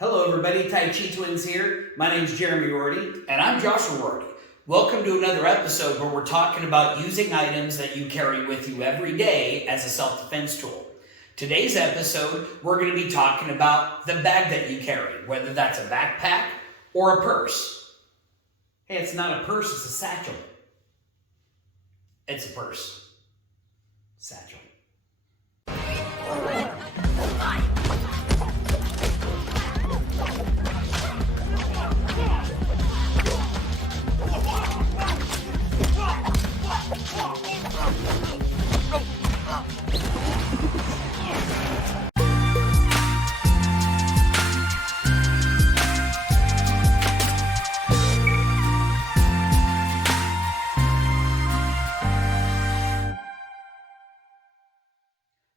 Hello everybody, Tai Chi Twins here. My name is Jeremy Rorty. And I'm Joshua Rorty. Welcome to another episode where we're talking about using items that you carry with you every day as a self-defense tool. Today's episode, we're going to be talking about the bag that you carry, whether that's a backpack or a purse. Hey, it's not a purse, it's a satchel. It's a purse. Satchel.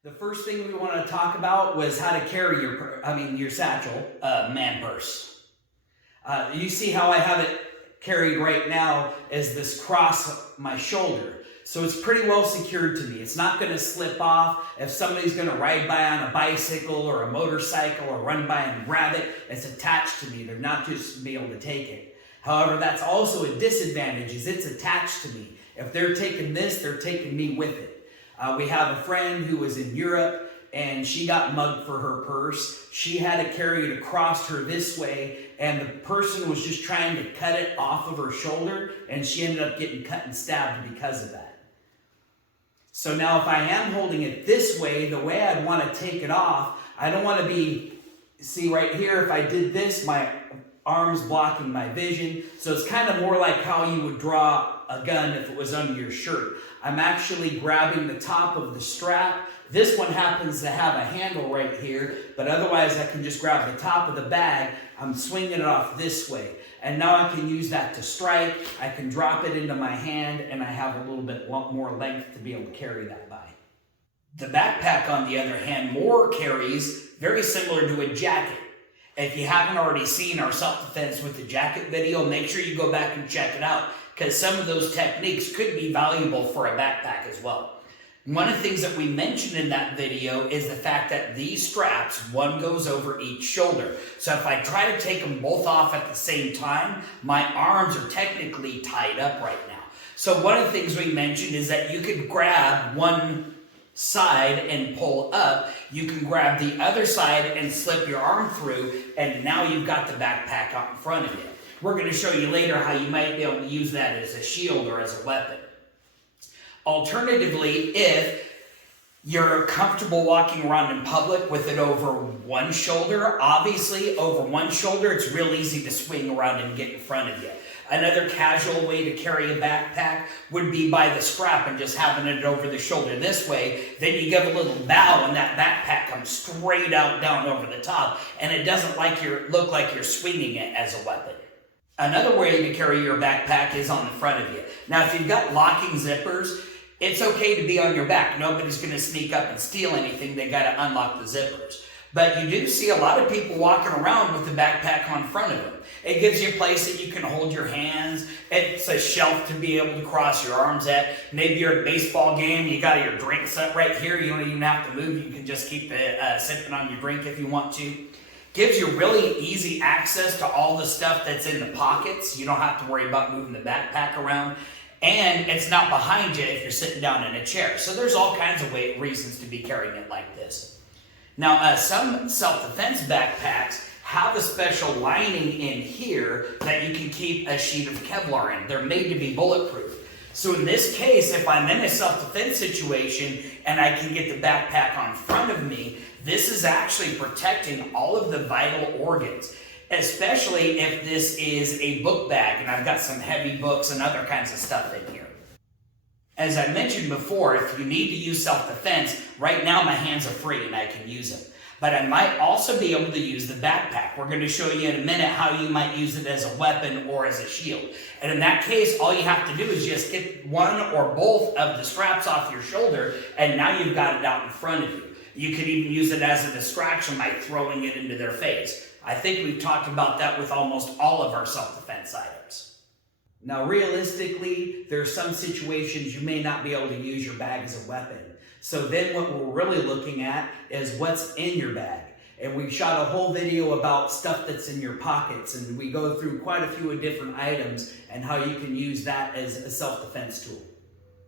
The first thing we want to talk about was how to carry your satchel, man purse. You see how I have it carried right now as this cross my shoulder. So it's pretty well secured to me. It's not going to slip off. If somebody's going to ride by on a bicycle or a motorcycle or run by and grab it, it's attached to me. They're not just be able to take it. However, that's also a disadvantage, is it's attached to me. If they're taking this, they're taking me with it. We have a friend who was in Europe and she got mugged for her purse. She had to carry it across her this way, and the person was just trying to cut it off of her shoulder, and she ended up getting cut and stabbed because of that. So now if I am holding it this way, the way I'd want to take it off, I don't want to be, see right here, if I did this, my arm's blocking my vision. So it's kind of more like how you would draw a gun if it was under your shirt. I'm actually grabbing the top of the strap. This one happens to have a handle right here, but otherwise I can just grab the top of the bag. I'm swinging it off this way. And now I can use that to strike. I can drop it into my hand, and I have a little bit more length to be able to carry that by. The backpack, on the other hand, more carries very similar to a jacket. If you haven't already seen our self-defense with the jacket video, make sure you go back and check it out, because some of those techniques could be valuable for a backpack as well. One of the things that we mentioned in that video is the fact that these straps, one goes over each shoulder. So if I try to take them both off at the same time, my arms are technically tied up right now. So one of the things we mentioned is that you could grab one side and pull up. You can grab the other side and slip your arm through, and now you've got the backpack out in front of you. We're going to show you later how you might be able to use that as a shield or as a weapon. Alternatively, if you're comfortable walking around in public with it over one shoulder, obviously over one shoulder, it's real easy to swing around and get in front of you. Another casual way to carry a backpack would be by the strap and just having it over the shoulder this way. Then you give a little bow and that backpack comes straight out down over the top, and it doesn't look like you're swinging it as a weapon. Another way to carry your backpack is on the front of you. Now, if you've got locking zippers, it's okay to be on your back. Nobody's going to sneak up and steal anything. They got to unlock the zippers. But you do see a lot of people walking around with the backpack on front of them. It gives you a place that you can hold your hands. It's a shelf to be able to cross your arms at. Maybe you're at a baseball game, you got your drinks up right here. You don't even have to move. You can just keep sipping on your drink if you want to. Gives you really easy access to all the stuff that's in the pockets. You don't have to worry about moving the backpack around. And it's not behind you if you're sitting down in a chair. So there's all kinds of reasons to be carrying it like this. Now, some self-defense backpacks have a special lining in here that you can keep a sheet of Kevlar in. They're made to be bulletproof. So in this case, if I'm in a self-defense situation and I can get the backpack on front of me, this is actually protecting all of the vital organs, especially if this is a book bag and I've got some heavy books and other kinds of stuff in here. As I mentioned before, if you need to use self-defense, right now my hands are free and I can use them. But I might also be able to use the backpack. We're going to show you in a minute how you might use it as a weapon or as a shield. And in that case, all you have to do is just get one or both of the straps off your shoulder, and now you've got it out in front of you. You could even use it as a distraction by throwing it into their face. I think we've talked about that with almost all of our self-defense items. Now, realistically, there are some situations you may not be able to use your bag as a weapon. So then what we're really looking at is what's in your bag. And we shot a whole video about stuff that's in your pockets, and we go through quite a few different items and how you can use that as a self-defense tool.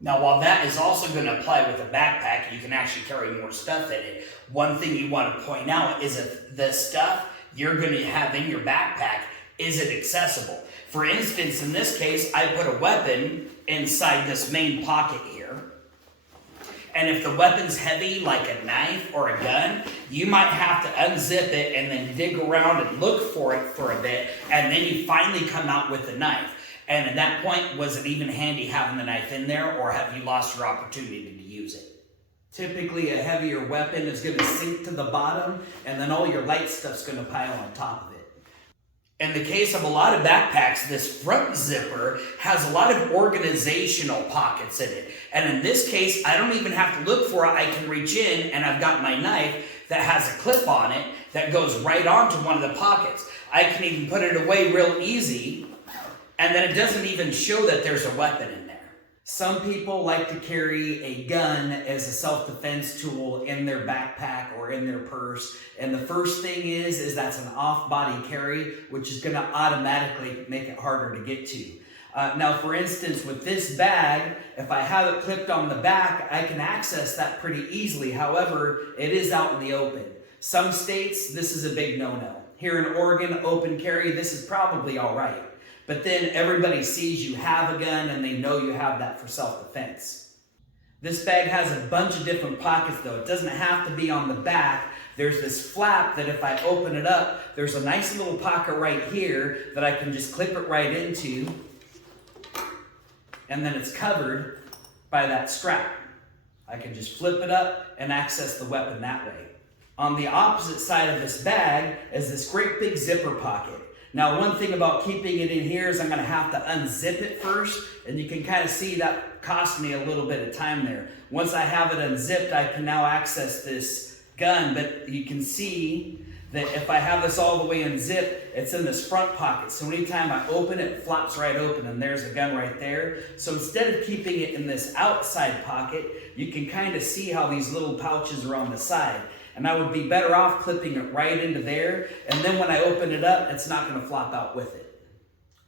Now, while that is also going to apply with a backpack, you can actually carry more stuff in it. One thing you want to point out is if the stuff you're going to have in your backpack isn't accessible. For instance, in this case, I put a weapon inside this main pocket here. And if the weapon's heavy, like a knife or a gun, you might have to unzip it and then dig around and look for it for a bit, and then you finally come out with the knife. And at that point, was it even handy having the knife in there, or have you lost your opportunity to use it? Typically, a heavier weapon is going to sink to the bottom, and then all your light stuff's going to pile on top of it. In the case of a lot of backpacks, this front zipper has a lot of organizational pockets in it. And in this case, I don't even have to look for it. I can reach in, and I've got my knife that has a clip on it that goes right onto one of the pockets. I can even put it away real easy, and then it doesn't even show that there's a weapon in there. Some people like to carry a gun as a self-defense tool in their backpack or in their purse. And the first thing is that's an off-body carry, which is going to automatically make it harder to get to. Now, for instance, with this bag, if I have it clipped on the back, I can access that pretty easily. However, it is out in the open. Some states, this is a big no-no. Here in Oregon, open carry, this is probably all right. But then everybody sees you have a gun and they know you have that for self-defense. This bag has a bunch of different pockets though. It doesn't have to be on the back. There's this flap that if I open it up, there's a nice little pocket right here that I can just clip it right into. And then it's covered by that strap. I can just flip it up and access the weapon that way. On the opposite side of this bag is this great big zipper pocket. Now, one thing about keeping it in here is I'm going to have to unzip it first, and you can kind of see that cost me a little bit of time there. Once I have it unzipped, I can now access this gun, but you can see that if I have this all the way unzipped, it's in this front pocket. So anytime I open it, it flops right open, and there's a gun right there. So instead of keeping it in this outside pocket, you can kind of see how these little pouches are on the side. And I would be better off clipping it right into there. And then when I open it up, it's not going to flop out with it.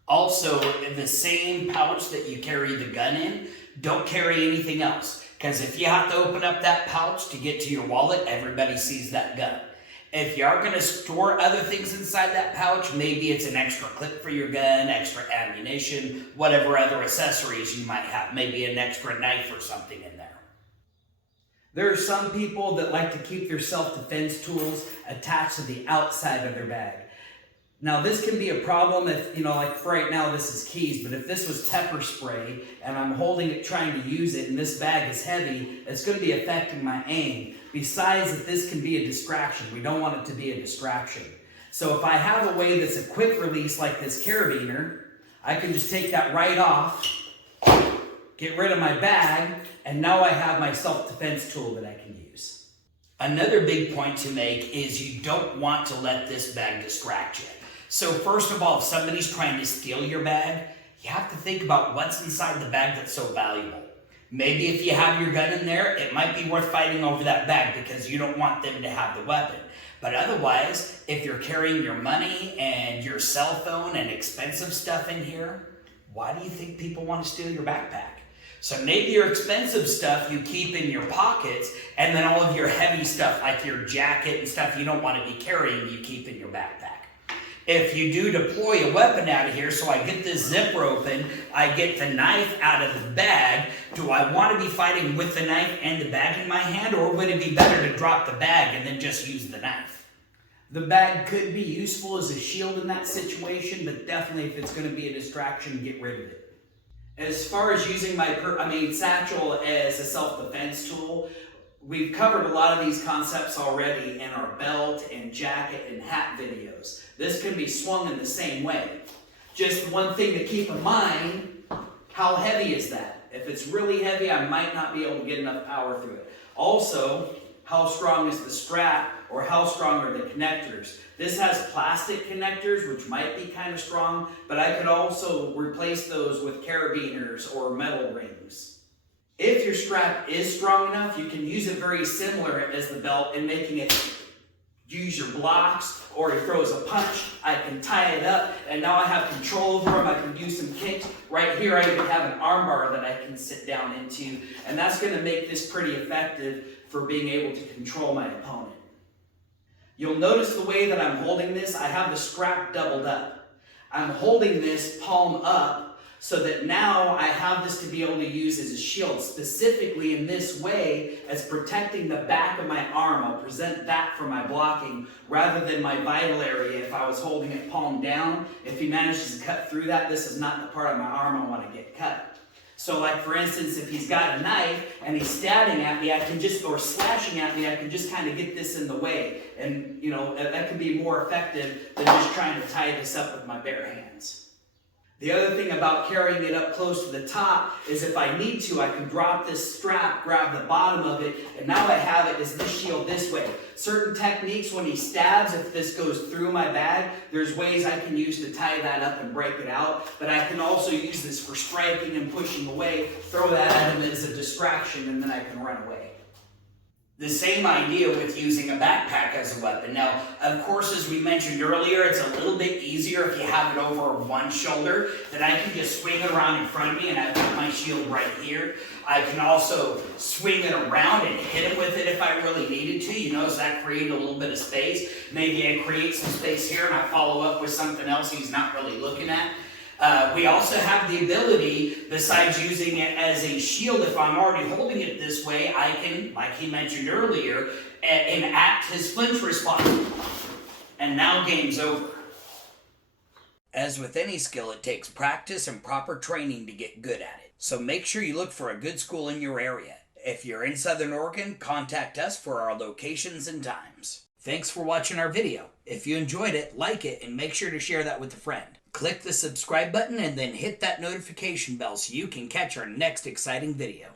Also, in the same pouch that you carry the gun in, don't carry anything else. Because if you have to open up that pouch to get to your wallet, everybody sees that gun. If you are going to store other things inside that pouch, maybe it's an extra clip for your gun, extra ammunition, whatever other accessories you might have. Maybe an extra knife or something in there. There are some people that like to keep their self-defense tools attached to the outside of their bag. Now, this can be a problem if, like for right now, this is keys, but if this was pepper spray and I'm holding it trying to use it and this bag is heavy, it's going to be affecting my aim. Besides that, this can be a distraction. We don't want it to be a distraction. So if I have a way that's a quick release like this carabiner, I can just take that right off, get rid of my bag, and now I have my self-defense tool that I can use. Another big point to make is you don't want to let this bag distract you. So first of all, if somebody's trying to steal your bag, you have to think about what's inside the bag that's so valuable. Maybe if you have your gun in there, it might be worth fighting over that bag because you don't want them to have the weapon. But otherwise, if you're carrying your money and your cell phone and expensive stuff in here, why do you think people want to steal your backpack? So maybe your expensive stuff you keep in your pockets, and then all of your heavy stuff like your jacket and stuff you don't want to be carrying, you keep in your backpack. If you do deploy a weapon out of here, so I get this zipper open, I get the knife out of the bag, do I want to be fighting with the knife and the bag in my hand, or would it be better to drop the bag and then just use the knife? The bag could be useful as a shield in that situation, but definitely if it's going to be a distraction, get rid of it. As far as using my satchel as a self-defense tool, we've covered a lot of these concepts already in our belt and jacket and hat videos. This can be swung in the same way. Just one thing to keep in mind, how heavy is that? If it's really heavy, I might not be able to get enough power through it. Also, how strong is the strap or how strong are the connectors? This has plastic connectors, which might be kind of strong, but I could also replace those with carabiners or metal rings. If your strap is strong enough, you can use it very similar as the belt in making it use your blocks, or he throws a punch, I can tie it up, and now I have control over him. I can do some kicks. Right here, I even have an arm bar that I can sit down into, and that's going to make this pretty effective for being able to control my opponent. You'll notice the way that I'm holding this, I have the strap doubled up. I'm holding this palm up so that now I have this to be able to use as a shield, specifically in this way as protecting the back of my arm. I'll present that for my blocking rather than my vital area if I was holding it palm down. If he manages to cut through that, this is not the part of my arm I want to get cut. So like for instance, if he's got a knife and he's stabbing at me, or slashing at me, I can just kind of get this in the way. And that can be more effective than just trying to tie this up with my bare hands. The other thing about carrying it up close to the top is if I need to, I can drop this strap, grab the bottom of it, and now I have it as this shield this way. Certain techniques when he stabs, if this goes through my bag, there's ways I can use to tie that up and break it out, but I can also use this for striking and pushing away, throw that at him as a distraction, and then I can run away. The same idea with using a backpack as a weapon. Now, of course, as we mentioned earlier, it's a little bit easier if you have it over one shoulder, that I can just swing it around in front of me and I've got my shield right here. I can also swing it around and hit him with it if I really needed to. You notice that created a little bit of space. Maybe I create some space here and I follow up with something else he's not really looking at. We also have the ability, besides using it as a shield, if I'm already holding it this way, I can, like he mentioned earlier, enact his flinch response. And now game's over. As with any skill, it takes practice and proper training to get good at it. So make sure you look for a good school in your area. If you're in Southern Oregon, contact us for our locations and times. Thanks for watching our video. If you enjoyed it, like it, and make sure to share that with a friend. Click the subscribe button and then hit that notification bell so you can catch our next exciting video.